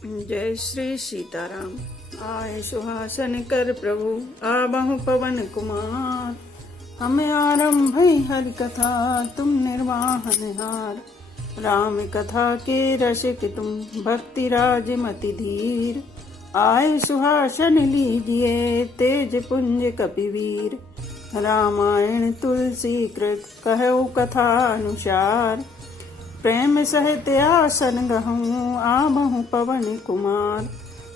जय श्री सीताराम। आए सुहासन कर प्रभु आबहु पवन कुमार। हमें आरंभ हरि कथा तुम निर्वाहन हार। राम कथा के रसिक तुम भक्ति राज मति धीर। आए सुहासन लीजिए तेज पुंज कपिवीर। रामायण तुलसी कृत कहु कथा अनुसार। प्रेम सहित आसन गहूँ आबहु पवन कुमार।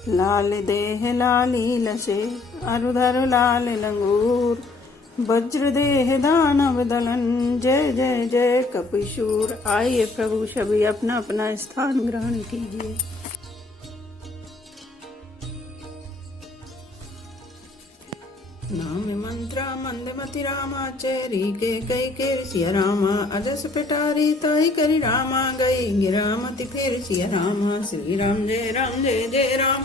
लाल देह लाली लसे अरुधर लाल लंगूर। वज्र देह दानव दलन जय जय जय कपिशूर। आइए प्रभु सभी अपना अपना स्थान ग्रहण कीजिए। नाम मंत्रा मंदमति रामा चेरी के कई केर सिया रामा। अजस पिटारी ताई करी रामा गई गिरामति फिर सिया रामा। श्री राम जय राम जय जय राम।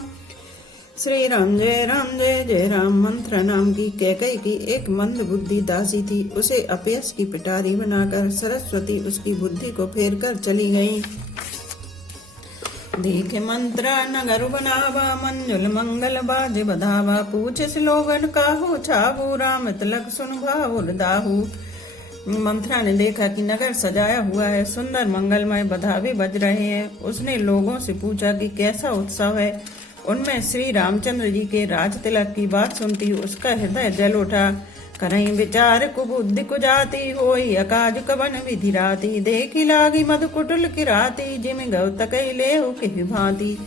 श्री राम जय राम जय जय राम। मंत्र नाम की कैकई की एक मंद बुद्धि दासी थी। उसे अपयस की पिटारी बनाकर सरस्वती उसकी बुद्धि को फेर कर चली गई। देखे मंत्रा नगर बनावा मंजुल मंगल बाज बधावा। पूछ श्लोगन काहू छावू राम तिलक सुन भावुर दाहू। मंत्रा ने देखा कि नगर सजाया हुआ है, सुंदर मंगलमय बधावे बज रहे हैं। उसने लोगों से पूछा कि कैसा उत्सव है। उनमें श्री रामचंद्र जी के राज तिलक की बात सुनती उसका हृदय जल उठा। करई विचार कुबुद्धि कुजाती होई अकाज कवन विधि राती। देखी लागी मधु कुटुल किराती जिम गौ तकई लेहु के भांति।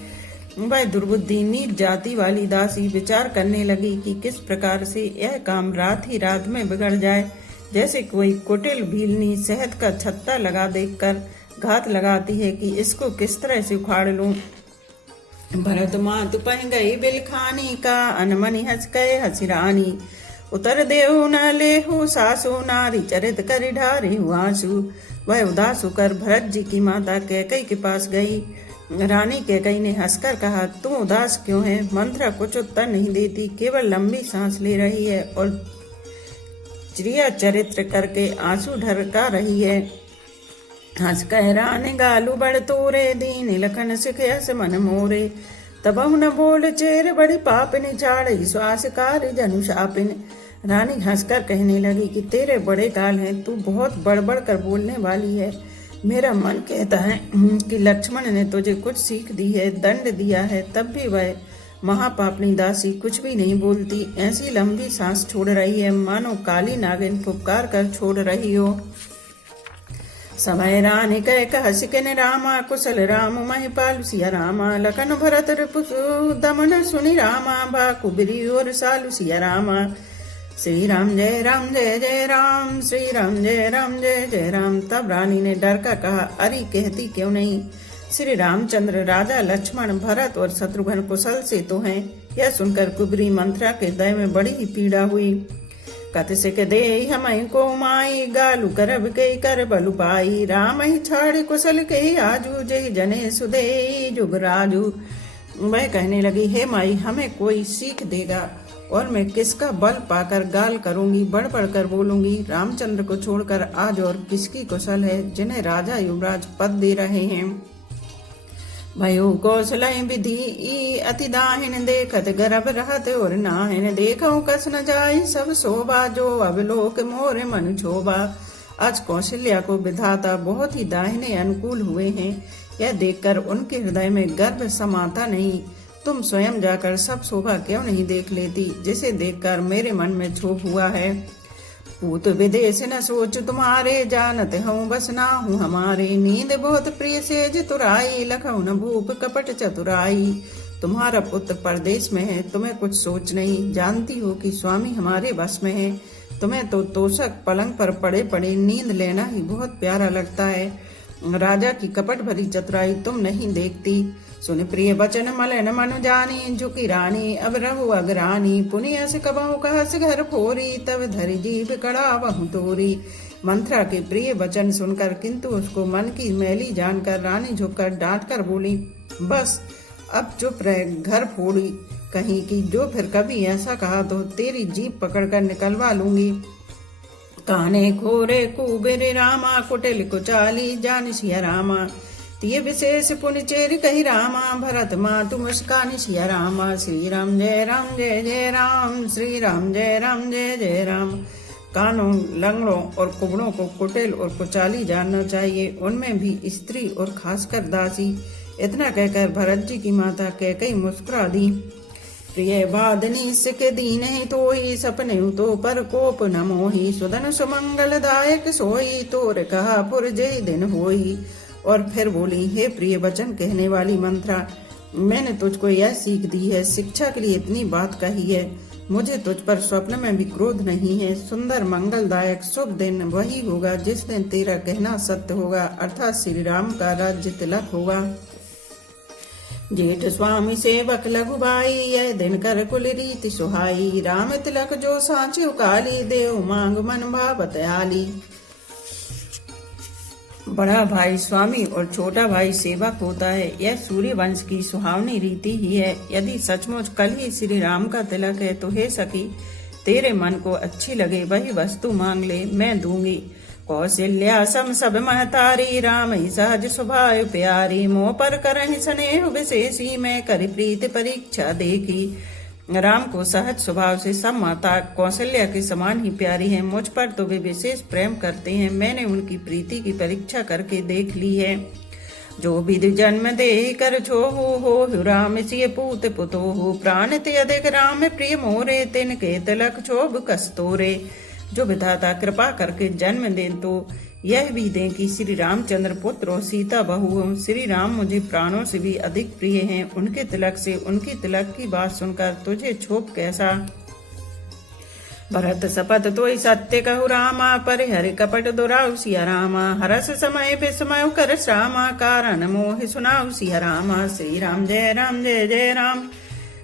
वह दुर्बुद्धि नीच जाति वाली दासी विचार करने लगी कि किस प्रकार से यह काम रात ही रात में बिगड़ जाए। जैसे कोई कुटिल भीलनी शहद का छत्ता लगा देखकर घात लगाती है कि इसको किस तरह से उखाड़ लूं। भरत मातु पह गई बिलखानी का अनमनी हंस गए हसिरानी। उतर देहु न लेहु सासु नारी चरित करि ढारी आंसू। वह उदास होकर भरत जी की माता कैकई के पास गई। रानी कैकई ने हंसकर कहा, तुम उदास क्यों है? मंत्रा कुछ उत्तर नहीं देती, केवल लंबी सांस ले रही है और चिड़िया चरित्र करके आंसू ढरका रही है। हंस कह रान गालू बड़ तोरे दीन लखन सिख यस मन मोरे। तबहु न बोल चेर बड़ी पापिन चाड़ी श्वास कार्य जनु शापिन। रानी हंसकर कहने लगी कि तेरे बड़े गाल हैं, तू बहुत बड़बड़ कर बोलने वाली है। मेरा मन कहता है कि लक्ष्मण ने तुझे कुछ सीख दी है, दंड दिया है, तब भी वह महापापनी दासी कुछ भी नहीं बोलती। ऐसी लंबी सांस छोड़ रही है मानो काली नागिन फुफकार कर छोड़ रही हो। समय रानी कह कहसिकन रामा कुशल राम महिपाल सिया रामा। लखन भरत रिपुसु दमन सुनि रामा बा कुबरी और सालु सिया रामा। श्री राम जय राम जय जय राम। श्री राम जय राम जय जय राम। तब रानी ने डर कर कहा, अरे कहती क्यों नहीं? श्री रामचंद्र राजा लक्ष्मण भरत और शत्रुघ्न कुशल से तो हैं। यह सुनकर कुबरी मंत्रा के हृदय में बड़ी ही पीड़ा हुई। कत सिक दे हम को माई गालू करब के कर बलु पाई। राम ही छाड़ कुशल के आजू जय जने सुदे जुग राजू। वह कहने लगी, हे माई हमें कोई सीख देगा और मैं किसका बल पाकर गाल करूंगी, बढ़ बढ़ कर बोलूंगी। रामचंद्र को छोड़कर आज और किसकी कुशल है जिन्हें राजा युवराज पद दे रहे हैं। भयो कौशल विधि अति दाहिन देखत गर्भ रहत और नाहिन। देखो कस न जाई सब शोभा जो अवलोक मोर मन क्षोभा। आज कौशल्या को विधाता बहुत ही दाहिने अनुकूल हुए हैं। यह देखकर उनके हृदय में गर्व समाता नहीं। तुम स्वयं जाकर सब शोभा क्यों नहीं देख लेती जिसे देखकर मेरे मन में क्षोभ हुआ है। पूत विदेश न सोच तुम्हारे जानत हूँ बस ना हूँ हमारे। नींद बहुत प्रिय सेज तुराई लखऊ न भूप कपट चतुराई। तुम्हारा पुत्र परदेश में है, तुम्हें कुछ सोच नहीं। जानती हो कि स्वामी हमारे बस में है। तुम्हें तो तोषक पलंग पर पड़े पड़े नींद लेना ही बहुत प्यारा लगता है। राजा की कपट भरी चतुराई तुम नहीं देखती। सुन प्रिय बचन मलन मनु जानी झुकी रानी अब रहु अग्रानी। पुनिय से कबहु कहस घर फोरी तब धरि जीभ कड़ा बहु तोरी। मंत्रा के प्रिय वचन सुनकर किंतु उसको मन की मैली जानकर रानी झुककर डांट कर बोली, बस अब चुप रह, घर फोड़ी कहीं की। जो फिर कभी ऐसा कहा तो तेरी जीभ पकड़कर निकलवा लूंगी। काने खोरे कुबेरे रामा कुटिल कुचाली जान सिया रामा। तिय विशेष पुनि चेरि कहि रामा, भरत मातु मुस्कानि सिया रामा। श्री राम जय जय राम, श्री राम जय जय राम। कानों, लंगड़ों और कुबड़ों को कुटिल और कुचाली जानना चाहिए, उनमें भी स्त्री और खासकर दासी। इतना कहकर भरत जी की माता कैकेयी मुस्कुरा दी। प्रिय बादनी सिख दीन ही तो ही, सपने तो पर कोप न मोही। सुदन सुमंगल दायक सोई, तोर कहा पुर जय दिन होई। और फिर बोली, हे प्रिय वचन कहने वाली मंत्रा, मैंने तुझको यह सीख दी है, शिक्षा के लिए इतनी बात कही है। मुझे तुझ पर स्वप्न में भी क्रोध नहीं है। सुंदर मंगलदायक शुभ दिन वही होगा जिस दिन तेरा कहना सत्य होगा, अर्थात श्री राम का राज्य तिलक होगा। जेठ स्वामी सेवक लघु भाई, यह दिन कर कुल रीति सुहाई। राम तिलक जो सांचे काली, देव मांग मन भावत आली। बड़ा भाई स्वामी और छोटा भाई सेवक होता है, यह सूर्य वंश की सुहावनी रीति ही है। यदि सचमुच कल ही श्री राम का तिलक है तो हे सखी, तेरे मन को अच्छी लगे वही वस्तु मांग ले, मैं दूंगी। कौशल्या सम सब महतारी, राम ही सहज स्वभाव प्यारी। मोह पर करहि स्नेह विशेषी, मैं करि प्रीति परीक्षा देखी। राम को सहज स्वभाव से सब माता कौशल्या के समान ही प्यारी हैं। मुझ पर तो वे विशेष प्रेम करते हैं, मैंने उनकी प्रीति की परीक्षा करके देख ली है। जो विधि जन्म दे कर छोहु, हो राम सिय पूत पुतोहु। प्राण ते अधिक राम प्रिय मोरे, तिनके तिलक क्षोभ कस्तोरे। जो विधाता कृपा करके जन्म दें तो यह भी दें कि श्री रामचंद्र पुत्र और सीता बहू हूँ। श्री राम मुझे प्राणों से भी अधिक प्रिय हैं। उनके तिलक से, उनकी तिलक की बात सुनकर तुझे क्षोभ कैसा। भरत शपथ तोई सत्य कहु रामा, परिहरि कपट दुराउ सिया रामा। हरस समय विस्मय कर श्रामा, कारण मोहि सुनाउ सिया रामा। श्री राम जय जय राम,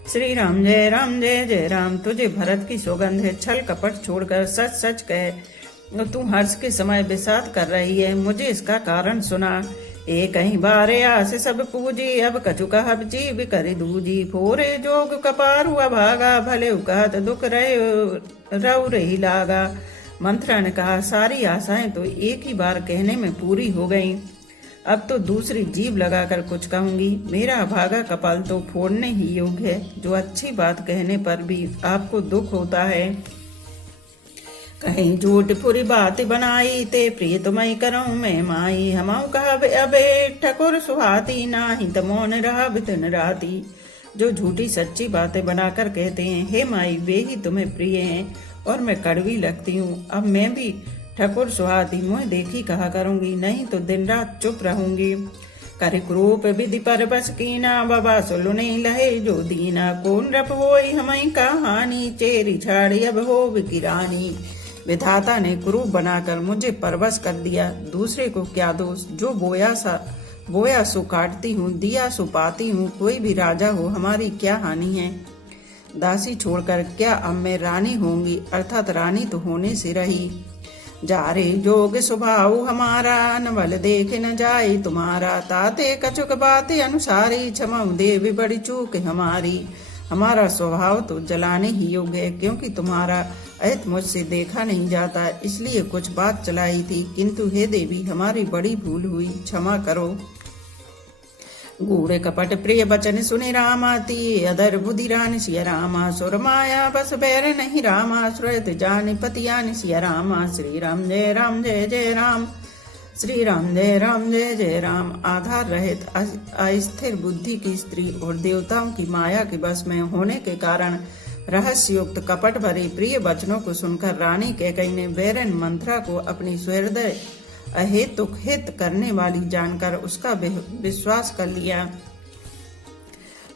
श्री राम जय जय राम। तुझे भरत की सौगंध है, छल कपट छोड़कर सच सच कह। तू हर्ष के समय विषाद कर रही है, मुझे इसका कारण सुना। एक ही बारे आस सब पूजी, अब कछु कहब जीव करि दूजी। फोरे जोग कपारु अभागा, भले कहत दुख रऊ रही लागा। मंत्रा ने कहा, सारी आशाएं तो एक ही बार कहने में पूरी हो गईं, अब तो दूसरी जीव लगाकर कुछ कहूंगी। मेरा अभागा कपाल तो फोड़ने ही योग्य है, जो अच्छी बात कहने पर भी आपको दुख होता है। कहीं झूठ फुरी बात बनाई, ते प्रिय तुम्हें करूं मैं माई। हमाऊ कहा अबे ठकुर सुहाती, नाही त मौन रहा बितन राती। जो झूठी सच्ची बातें बनाकर कहते हैं, हे माई वे ही तुम्हें प्रिय हैं और मैं कड़वी लगती हूँ। अब मैं भी ठकुर सुहाती मुँह देखी कहा करूंगी, नहीं तो दिन रात चुप रहूंगी। कर क्रूप विधि पर बस कीना, बाबा सुलो नहीं लहे जो दीना। कौन रप होई हमाई कहानी, चेरी छाड़ी अब हो विकिरानी। विधाता ने क्रूप बनाकर मुझे परवश कर दिया, दूसरे को क्या दोष। जो बोया सो काटती हूँ, दिया सो पाती हूँ। कोई भी राजा हो, हमारी क्या हानि है। दासी छोड़कर क्या अब मैं रानी होंगी, अर्थात रानी तो होने से रही। जा रे जोग स्वभाव हमारा, न बल देख न जाए तुम्हारा। ताते कछुक बाते अनुसारी, क्षमा देवी बड़ी चूक हमारी। हमारा स्वभाव तो जलाने ही योग्य है, क्योंकि तुम्हारा अहित मुझसे देखा नहीं जाता, इसलिए कुछ बात चलाई थी। किंतु हे देवी, हमारी बड़ी भूल हुई, क्षमा करो। गूढ़ कपट प्रिय वचन सुनि रामा, ती अधर बुद्धि रानी सिया रामा। सुर माया बस बैर नहीं रामा, सुरत जानि पतियानि सिया रामा। श्री राम जय जय राम, श्री राम जय जय राम। आधार रहित अस्थिर बुद्धि की स्त्री और देवताओं की माया के बस में होने के कारण रहस्युक्त कपट भरे प्रिय वचनों को सुनकर रानी कैकेयी ने बैरन मंत्रा को अपनी सुहृदय अहेतुक हित करने वाली जानकर उसका विश्वास कर लिया।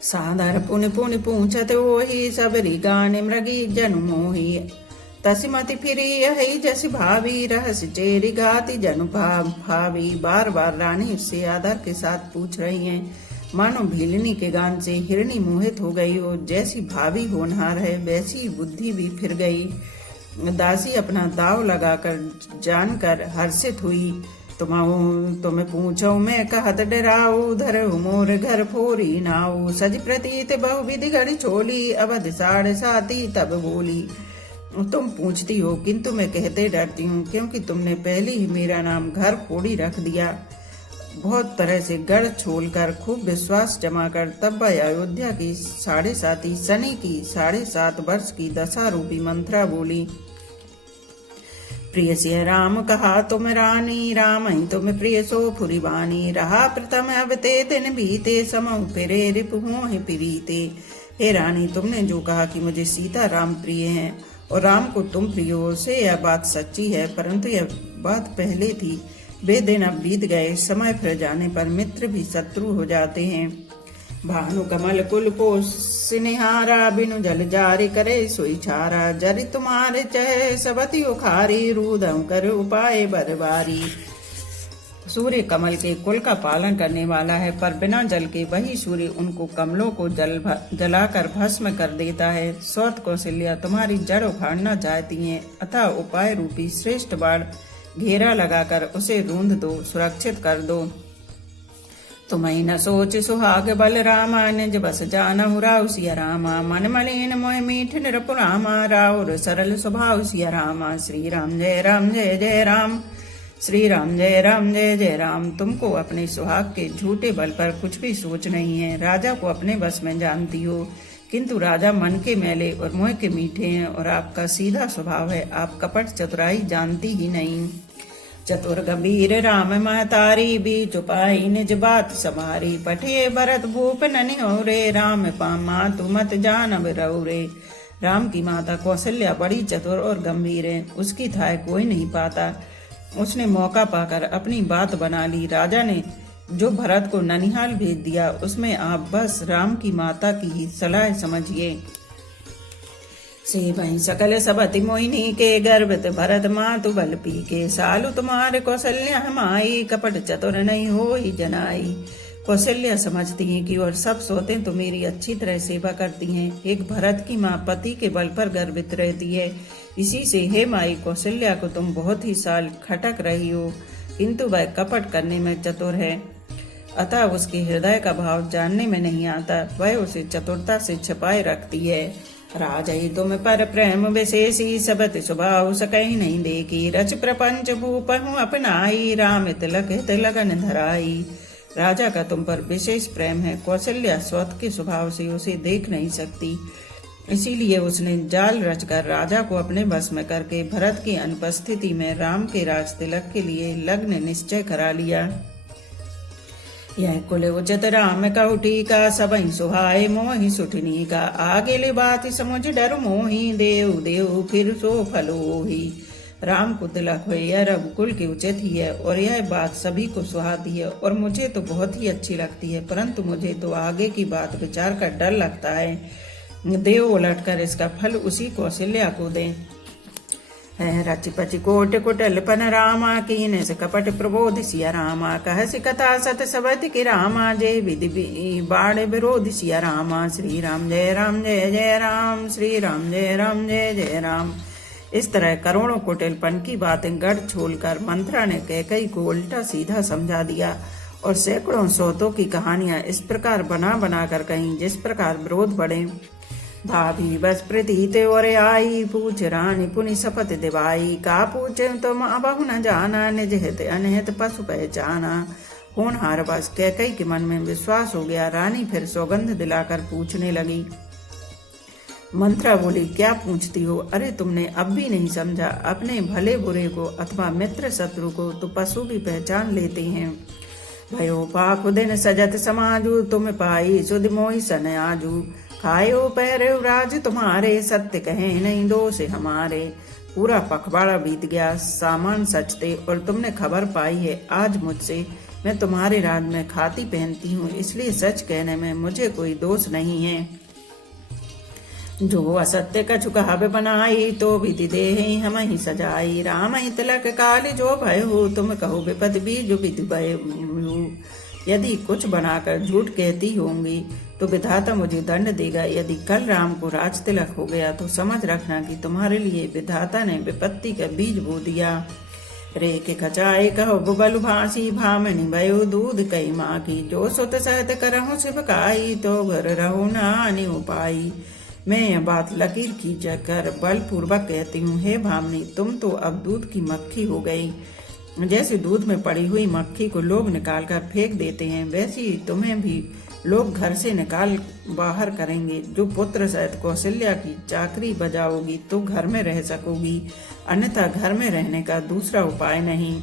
सादर पुनि पुनि पूछत ओहि, सबरी गाने मृगी जनु मोहि। तसिमति फिरी यही जस भावी, रहस्य चेरी गाती जनु भावी। बार बार रानी उससे आदर के साथ पूछ रही हैं, मानो भीलनी के गान से हिरणी मोहित हो गई हो। जैसी भावी होनहार है, वैसी बुद्धि भी फिर गई। दासी अपना दाव लगाकर जानकर हर्षित हुई। तुम्हें पूछो मैं कहत डराऊ, धरऊ मोर घर फोरी नाऊ। सज प्रतीत बहुविधि घड़ी छोली, अवध साढ़ साती तब बोली। तुम पूछती हो किंतु मैं कहते डरती हूँ, क्योंकि तुमने पहले ही मेरा नाम घर फोड़ी रख दिया। बहुत तरह से गढ़ छोलकर खूब विश्वास जमा कर तब वह अयोध्या की 7.5 शनि की 7.5 वर्ष की दशा रूपी मंत्रा बोली। प्रिय सिय राम कहा तुम रानी, राम ही तुम प्रिय सो फुरिबानी। रहा प्रथम अब ते दिन बीते, समऊ फिरे रिपु होहि प्रीते। हे रानी, तुमने जो कहा कि मुझे सीता राम प्रिय हैं और राम को तुम प्रिय हो, से यह बात सच्ची है, परंतु यह बात पहले थी। वे दिन अब बीत गए, समय फिर जाने पर मित्र भी शत्रु हो जाते हैं। भानु कमल कुल को सिनिहारा, बिनु जल जारी करे सोई छारा। जरि तुम्हारे चह सबति उखारी, रूदं कर उपाय बरबारी। सूर्य कमल के कुल का पालन करने वाला है, पर बिना जल के वही सूर्य उनको कमलों को जलाकर भस्म कर देता है। सौत कौशल्या तुम्हारी जड़ उखाड़ना चाहती हैं, अतः उपाय रूपी श्रेष्ठ बाण घेरा लगाकर उसे रूंध दो, सुरक्षित कर दो। तुम्हें न सोच सुहाग बल रामा, निज बस जानहु राउ सिया रामा। मन मलिन मोह मीठ निरपुरामा, राउर सरल स्वभाव सिया रामा। श्री राम जय राम जय जय राम, श्री राम जय राम जय जय राम। तुमको अपने सुहाग के झूठे बल पर कुछ भी सोच नहीं है। राजा को अपने बस में जानती हो, किंतु राजा मन के मैले और मोह के मीठे हैं, और आपका सीधा स्वभाव है। आप कपट चतुराई जानती ही नहीं। चतुर गंभीर राम महतारी, बीच उपाई निज बात समारी। पठिए भरत भूप ननि रे, राम पामा तु मत जानब रौरे। राम की माता कौशल्या बड़ी चतुर और गंभीर है, उसकी थाह कोई नहीं पाता। उसने मौका पाकर अपनी बात बना ली। राजा ने जो भरत को ननिहाल भेज दिया, उसमें आप बस राम की माता की ही सलाह समझिए। से भई सकल सबति मोहिनी के, गर्भित भरत मातु बल पी के। सालु तुम्हारे कौशल्या हमाई, कपट चतुर नहीं होई जनाई। कौशल्या समझती हैं कि और सब सोतें तो मेरी अच्छी तरह सेवा करती हैं। एक भरत की माँ पति के बल पर गर्वित रहती है, इसी से हे माई कौशल्या को तुम बहुत ही साल खटक रही हो, किंतु वह कपट करने में चतुर है, अतः उसके हृदय का भाव जानने में नहीं आता। वह उसे चतुरता से छिपाए रखती है। राजई तुम पर प्रेम विशेषी, सबत स्वभाव सकई नहीं देखी। रच प्रपंच भूपहु अपनाई, राम तिलक हित लगन धराई। राजा का तुम पर विशेष प्रेम है। कौशल्या स्वत के स्वभाव से उसे देख नहीं सकती, इसीलिए उसने जाल रचकर राजा को अपने बस में करके भरत की अनुपस्थिति में राम के राज तिलक के लिए लग्न निश्चय करा लिया। यह कुल उचित राम कहु टीका, सबई सुहाए मोहि सुठनी का। आगे ले बात समुझ डर मोहि, देव देव फिर सो फलोहि। राम को तिलक हुए यह रघुकुल की उचित ही है, और यह बात सभी को सुहाती है, और मुझे तो बहुत ही अच्छी लगती है, परंतु मुझे तो आगे की बात विचार कर डर लगता है। देव उलटकर इसका फल उसी कौशल्या को दें। रच पच कोट कुटलपन रामा, कीन से कपट प्रबोध सिया रामा। कहसि कथा सत सबति की रामा, जय विधि बाण विरोध सिया रामा। श्री राम जय राम जय जय राम, श्री राम जय राम जय जय राम। इस तरह करोड़ों कुटिलपन की बातें गढ़ छोड़कर मंत्रा ने कैकई को उल्टा सीधा समझा दिया, और सैकड़ों सौतों की कहानियां इस प्रकार बना बना कर कहीं जिस प्रकार विरोध बढ़े। भाभी बस प्रीति और आई, पूछ रानी पुनि शपथ दिवाई। का पूछे तुम अबहु न जाना, निज हित अनहित पशु पहचाना। होनहार बस कैकई के मन में विश्वास हो गया। रानी फिर सौगंध दिलाकर पूछने लगी। मंत्रा बोली, क्या पूछती हो? अरे तुमने अब भी नहीं समझा। अपने भले बुरे को अथवा मित्र शत्रु को तो पशु भी पहचान लेते हैं। भयो पाख दिन सजत समाजू, तुम पाई सुध मोहि सन आजू। खायो पहरे राज तुम्हारे, सत्य कहे नहीं दोष हमारे। पूरा पखवाड़ा बीत गया, सामान सचते, और तुमने खबर पाई है आज मुझसे। मैं तुम्हारे राज में खाती पहनती हूँ, इसलिए सच कहने में मुझे कोई दोष नहीं है। जो असत्य कछु कहब बनाई, तो विधि देहि हम ही सजाई। राम ही तिलक काल जो भय हो, तुम कहो विपद बीज विधि भय। यदि कुछ बनाकर झूठ कहती होंगी तो विधाता मुझे दंड देगा। यदि कल राम को राज तिलक हो गया तो समझ रखना कि तुम्हारे लिए विधाता ने विपत्ति का बीज बो दिया। रे के खचाए कहो बुबल भासी, भामनी भयो दूध कई माँ की। जो सुत सहत करहु शिवकाई, तो घर रहो नानी उपाई। मैं यह बात लकीर खींच कर बलपूर्वक कहती हूँ, हे भामनी, तुम तो अब दूध की मक्खी हो गई। जैसे दूध में पड़ी हुई मक्खी को लोग निकाल कर फेंक देते हैं, वैसे ही तुम्हें भी लोग घर से निकाल बाहर करेंगे। जो पुत्र सहित कौशल्या की चाकरी बजाओगी तो घर में रह सकोगी, अन्यथा घर में रहने का दूसरा उपाय नहीं।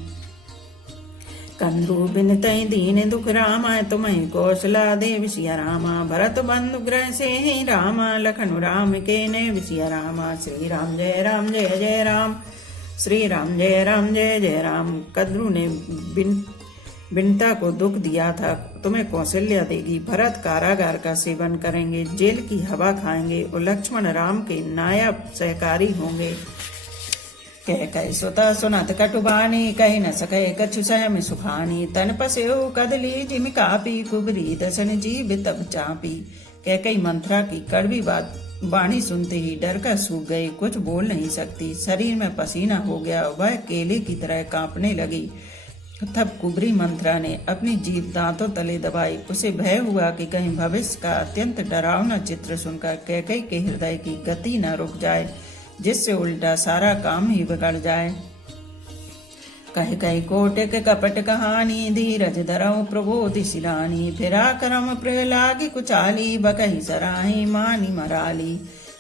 कंद्रू बिनतई दीन दुख रामा, तुम्हें कौशला दे विषया रामा। भरत बंधु ग्रह से ही रामा, लखन राम के ने विषया रामा। श्री राम जय राम जय जय राम, श्री राम जय राम जय जय राम। कंद्रू ने बिनता को दुख दिया था, तुम्हें कौशल्या देगी। भरत कारागार का सेवन करेंगे, जेल की हवा खाएंगे, और लक्ष्मण राम के नायब सहकारी होंगे। कह कह सुता सुनत कटुबानी, कह न सके कछु सहम सुखानी। तन पसेऊ कदली जिम कापी, कुबरी दसन जीव तब चापी। कह कई मंथरा की कड़वी बात वाणी सुनते ही डर कर सूख गई, कुछ बोल नहीं सकती। शरीर में पसीना हो गया, वह केले की तरह कांपने लगी। तब कुबरी मंथरा ने अपनी जीभ दांतों तले दबाई। उसे भय हुआ कि कहीं भविष्य का अत्यंत डरावना चित्र सुनकर कैकई के हृदय की गति न रुक जाए, जिससे उल्टा सारा काम ही बिगड़ जाए। कह कई कोटिक कपट कहानी, धीरज धरऊ प्रबोधि सिलानी। फिरा करम प्रलागी कुचाली, बकही सराही मानी मराली।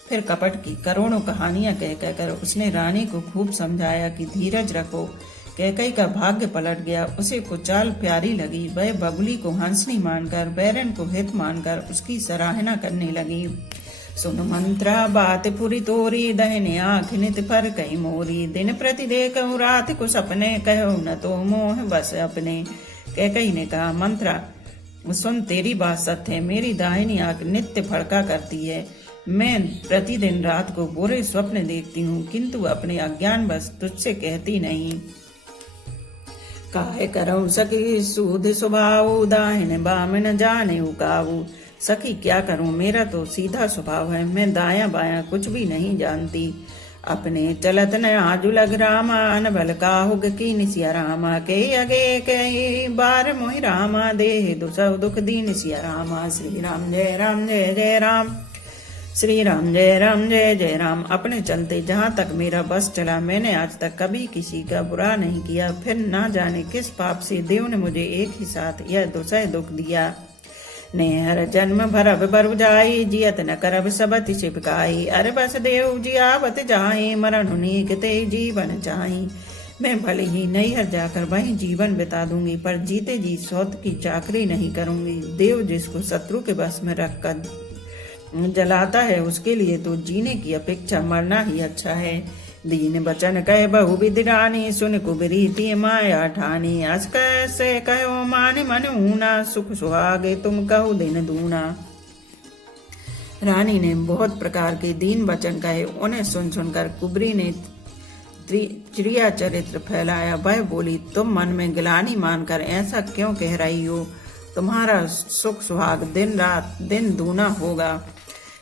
फिर कपट की करोड़ों कहानियां कह कहकर उसने रानी को खूब समझाया कि धीरज रखो। कैकई का भाग्य पलट गया, उसे कुचाल प्यारी लगी। वह बगुली को हंसनी मानकर, बैरन को हित मानकर उसकी सराहना करने लगी। सुन मंत्रा बात पुरी तोरी, दहने आँख नित पर कई मोरी। दिन प्रति देखूं रात को सपने, कहो न तो मोह बस अपने। कैकई ने कहा, मंत्रा सुन, तेरी बात सत्य है। मेरी दाहिनी आँख नित्य फड़का करती है। मैं प्रतिदिन रात को बुरे स्वप्न देखती हूँ, किंतु अपने अज्ञान बस तुझसे कहती नहीं। काहे करऊं सखी सूद स्वभाव, दाहिने बाम न जाने उकाऊ। सखी क्या करूं, मेरा तो सीधा स्वभाव है, मैं दायां बायां कुछ भी नहीं जानती। अपने चलत न आजु लग रामा, अनबल काहुग की निसिया रामा। के अगे कई बार मोहि रामा, देह दुसव दुख दीन सिया रामा। श्री राम जय राम जय जय राम, श्री राम जय राम जय जय राम। अपने चलते जहाँ तक मेरा बस चला, मैंने आज तक कभी किसी का बुरा नहीं किया। फिर ना जाने किस पाप से देव ने मुझे एक ही साथ यह दुसह दुख दिया। नेहर जन्म भरब बरु जाई, जियत न करब सबति छिपकाई। अरे बस देव जी आवत जाई, मरण नीक ते जीवन चाही। मैं भले ही नैहर जाकर वहीं जीवन बिता दूंगी, पर जीते जी सौत की चाकरी नहीं करूंगी। देव जिसको शत्रु के बस में रखकर जलाता है, उसके लिए तो जीने की अपेक्षा मरना ही अच्छा है। दीन बचन कह बहु विधि रानी, सुन कुबरी माया ठानी। अस कैसे कहो मान मन ऊना, सुख सुहागे तुम कहो दिन दूना। रानी ने बहुत प्रकार के दीन वचन कहे। उन्हें सुन सुनकर कुबरी ने चिड़िया चरित्र फैलाया। वह बोली, तुम मन में गिलानी मानकर ऐसा क्यों कह रही हो? तुम्हारा सुख सुहाग दिन दूना होगा।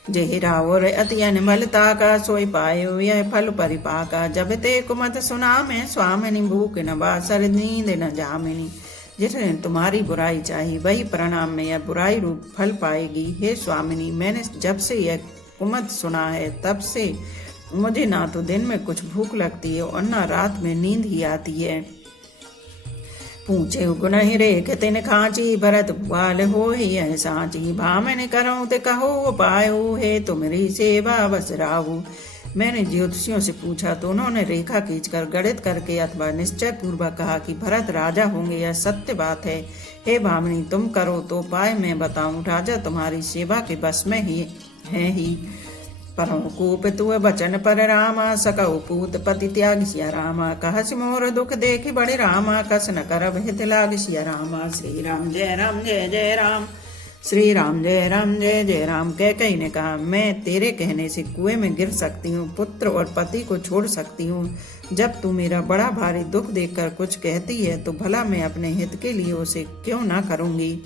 जय रावर अति अनमलता का, सोई पायो यह फल परिपाका। जब ते कुमत सुना मैं स्वामिनी, भूख न बासर नींद न जामिनी। जिसने तुम्हारी बुराई चाही, वही परिणाम में यह बुराई रूप फल पाएगी। हे स्वामिनी, मैंने जब से यह कुमत सुना है, तब से मुझे ना तो दिन में कुछ भूख लगती है और न रात में नींद ही आती है। पूछे गुनहि रेख तिन खांची, भरत भुआल हो यह सांची। भामन करऊं ते कहो पायो, हे तुमरी सेवा बस राहु। मैंने ज्योतिषियों से पूछा तो उन्होंने रेखा खींचकर गणित करके अथवा निश्चय पूर्वक कहा कि भरत राजा होंगे। यह सत्य बात है। हे भामिनी, तुम करो तो उपाय मैं बताऊं। राजा तुम्हारी सेवा के बस में ही है ही। परम कूप तुअ बचन पर रामा, सकऊ पूत पति त्याग सिया रामा। कहस मोर दुख देखि बड़े रामा, कस न करब हित लाग सिया रामा। श्री राम जय राम जय जय राम, श्री राम जय राम जय जय राम। कैकई ने कहा, मैं तेरे कहने से कुएं में गिर सकती हूँ, पुत्र और पति को छोड़ सकती हूँ। जब तू मेरा बड़ा भारी दुख देखकर कुछ कहती है, तो भला मैं अपने हित के लिए उसे क्यों ना करूंगी।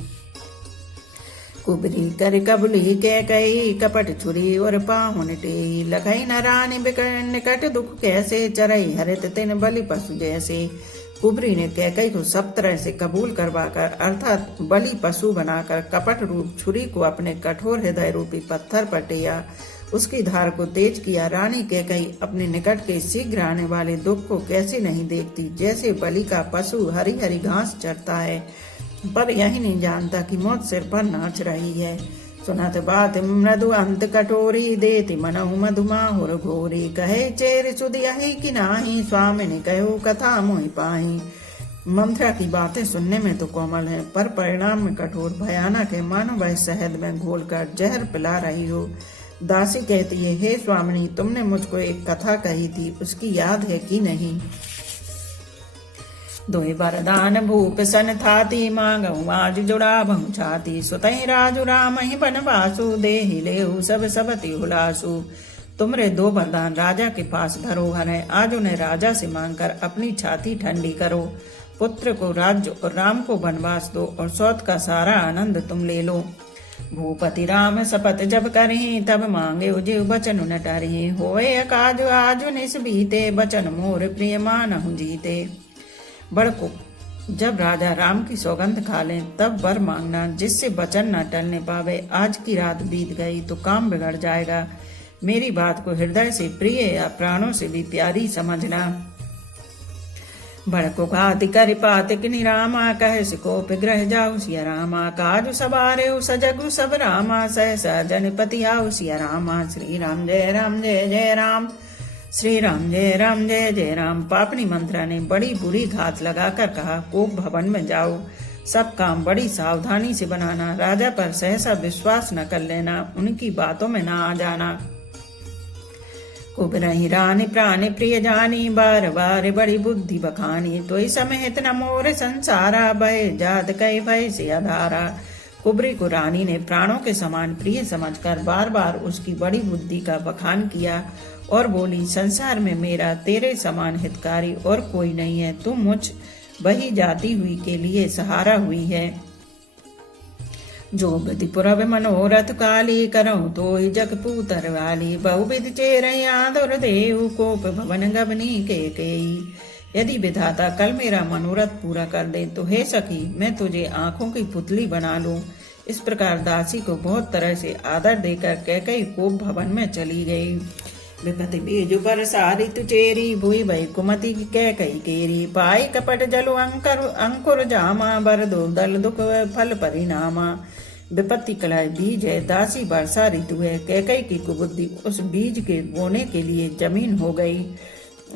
कुबरी कर कबली कैकई, कपट छुरी और पाहुन टेई। लखई न रानी निकट दुख कैसे, चरई हरित तिन बलि पशु जैसे। कुबरी ने कैकई को सब तरह से कबूल करवाकर, अर्थात बलि पशु बनाकर, कपट रूप छुरी को अपने कठोर हृदय रूपी पत्थर पर टेया उसकी धार को तेज किया। रानी कैकेयी अपने निकट के शीघ्र आने वाले दुख को कैसे नहीं देखती। जैसे बलि का पशु हरी हरी घास चरता है, पर यही नहीं जानता कि मौत सिर पर नाच रही है। सुनत बात मृदु अंत कटोरी, देति मनहु मधुमाहुर घोरी। कहे चेर सुध यही कि नाही, स्वामी ने कहो कथा मोहि पाही। मंथरा की बातें सुनने में तो कोमल है, पर परिणाम में कठोर भयानक है, मानो वह शहद में घोलकर जहर पिला रही हो। दासी कहती है, हे स्वामिनी, तुमने मुझको एक कथा कही थी, उसकी याद है कि नहीं। दोहि वरदान भूप सन थाती, मांगहु आज जुड़ा बहु छाती। सुतहि राजु राम ही बनवासु, देहि लेहु सब सबति हुलासु। तुमरे 2 वरदान राजा के पास धरोहर है, आज उन्हें राजा से मांगकर अपनी छाती ठंडी करो। पुत्र को राज्य और राम को वनवास दो, और सौत का सारा आनंद तुम ले लो। भूपति राम शपथ जब करही, तब मांगे उजिव बचन न टरही। होए अकाज आज निस बीते, बचन मोर प्रिय मानहु जीते। बड़को जब राजा राम की सौगंध खा लें, तब वर मांगना, जिससे वचन न टलने पावे। आज की रात बीत गई तो काम बिगड़ जाएगा। मेरी बात को हृदय से प्रिय या प्राणों से भी प्यारी समझना। बड़को घाति करि पात किनि रामा, कह सिको पिग्रह जाऊ सिया रामा। काजु सवारे सजगु सब रामा, सहसा जनपति आऊ सिया रामा। श्री राम जय राम जय जय राम, श्री राम जय राम जय जय राम। पापनी मंत्रा ने बड़ी बुरी घात लगाकर कहा, कोप भवन में जाओ, सब काम बड़ी सावधानी से बनाना। राजा पर सहसा विश्वास न कर लेना, उनकी बातों में न आ जाना। कुबरहि रानी प्राणी प्रिय जानी, बार बार बड़ी बुद्धि बखानी। तोई समेत न मोर संसारा, भय जात कई भय से अधारा। कुबरी को रानी ने प्राणों के समान प्रिय समझकर बार बार उसकी बड़ी बुद्धि का बखान किया और बोली, संसार में मेरा तेरे समान हितकारी और कोई नहीं है। तू मुझ बही जाती हुई के लिए सहारा हुई है। जो विधि पुरब मनोरथ काली, करऊं तो ही जग पूतर वाली। बहुविध चेरहि आदुर देहु, कोप भवन गबनी कैकेयी। यदि विधाता कल मेरा मनोरथ पूरा कर दे, तो हे सखी, मैं तुझे आंखों की पुतली बना लूं। इस प्रकार दासी को बहुत तरह से आदर देकर कैकेयी कोप भवन में चली गई। विपति बीज पर सारी तुचेरी, भूई भई कुमति की कैकेयी केरी। पाई कपट जलु अंकुर जामा, बर दो दल दुख फल परिणामा। विपत्ति कलाए बीज है, दासी वर्षा ऋतु है। कैकेयी की कुबुद्धि उस बीज के बोने के लिए जमीन हो गई।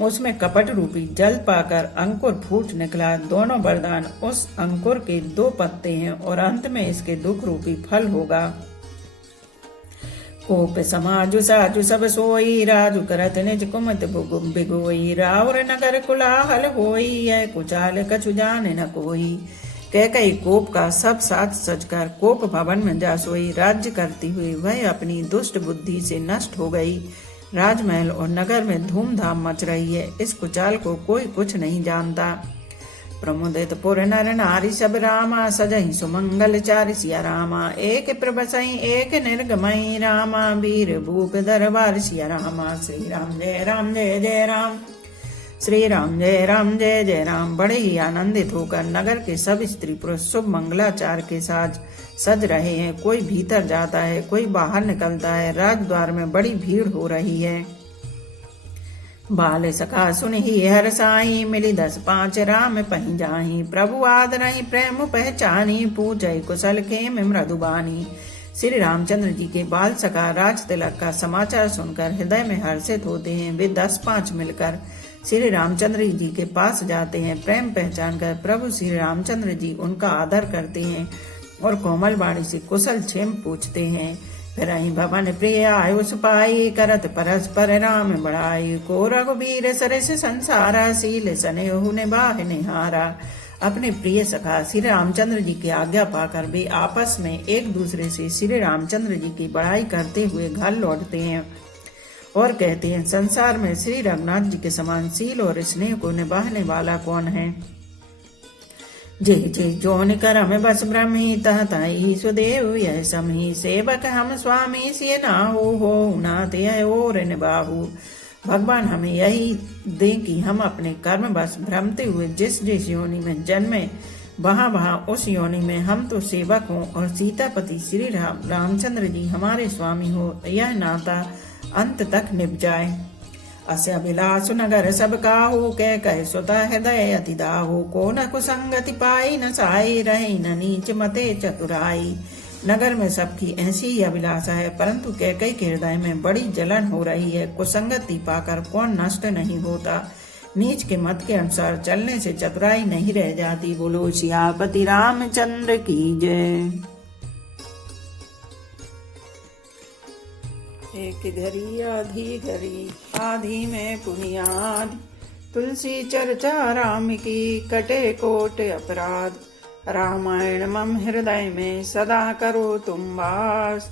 उसमें कपट रूपी जल पाकर अंकुर फूट निकला। दोनों वरदान उस अंकुर के 2 पत्ते हैं, और अंत में इसके दुख रूपी फल होगा। कोप समाजु साजु सब सोई, राजु करत निज कुमत बिगोई। रावर नगर कुलाहल होई, यह कुचाल कछु जाने न कोई। कैकेयी कोप का सब साथ सजकर कोप भवन में जा सोई। राज्य करती हुई वह अपनी दुष्ट बुद्धि से नष्ट हो गई। राजमहल और नगर में धूमधाम मच रही है। इस कुचाल को कोई कुछ नहीं जानता। प्रमुदित पुर नर नारी सब रामा, सजहि सुमंगल चारि सिया रामा। एक प्रभसहि एक निर्गमहि, रामा वीर भूप दरबार सिया रामा। श्री राम जय राम जय जय राम, श्री राम जय राम जय जय राम। बड़े ही आनंदित होकर नगर के सब स्त्री पुरुष शुभ मंगलाचार के साथ सज रहे हैं। कोई भीतर जाता है, कोई बाहर निकलता है। राजद्वार में बड़ी भीड़ हो रही है। बाल सखा सुनहि हर साई, मिली 10 5 राम पहि जाहि। प्रभु आदरहि प्रेम पहचानी, पूजै कुशल खेम मृदुबानी। श्री रामचंद्र जी के बाल सखा राज तिलक का समाचार सुनकर हृदय में हर्षित होते हैं। वे 10 5 मिलकर श्री रामचंद्र जी के पास जाते हैं। प्रेम पहचान कर प्रभु श्री रामचंद्र जी उनका आदर करते हैं और कोमल वाणी से कुशल क्षेम पूछते हैं। फिर अहि भवन प्रिय आयु सुपाई, करत परस्पर राम बढ़ाई। को रघुबीर सरस संसारा, सील स्नेहु निबाह निहारा। अपने प्रिय सखा श्री रामचंद्र जी की आज्ञा पाकर वे आपस में एक दूसरे से श्री रामचंद्र जी की बड़ाई करते हुए घर लौटते हैं और कहते हैं, संसार में श्री रघुनाथ जी के समान सील और स्नेह को निभाने वाला कौन है। जय जय जोन करम बस ब्रह्मी, तह तहि सुदेव यह समही। सेवक हम स्वामी सिय नाहु, हो नाथ यह और निबाहु। भगवान हमें यही दे कि हम अपने कर्म बस भ्रमते हुए जिस जिस योनि में जन्मे वहाँ वहाँ उस योनि में हम तो सेवक हों और सीतापति श्री रामचंद्र जी हमारे स्वामी हो, यह नाता अंत तक निभ जाए। अस्य विलास नगर सब काहू, कह सुता हृदय अति दाहू। को न कुसंगति पाई न साई, रहे न नीच मते चतुराई। नगर में सबकी ऐसी ही अभिलाषा है, परंतु कैकई के हृदय में बड़ी जलन हो रही है। कुसंगति पाकर कौन नष्ट नहीं होता, नीच के मत के अनुसार चलने से चतुराई नहीं रह जाती। बोलो सियापति रामचंद्र की जय। एक घड़ी आधी घड़ी आधी में पुनियाद, तुलसी चर्चा राम की कटे कोट अपराध। रामायण मम हृदय में सदा करो तुम वास,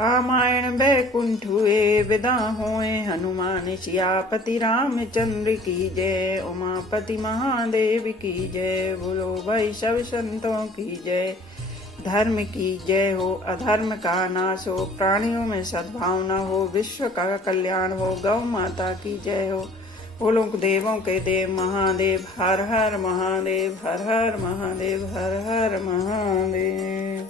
रामायण बैकुंठ हुए विदा होए हनुमान। सियापति रामचंद्र की जय, उमापति महादेव की जय। बोलो भाई सब संतों की जय। धर्म की जय हो, अधर्म का नाश हो, प्राणियों में सद्भावना हो, विश्व का कल्याण हो, गौ माता की जय हो। बोलो देवों के देव महादेव, हर हर महादेव, हर हर महादेव, हर हर महादेव।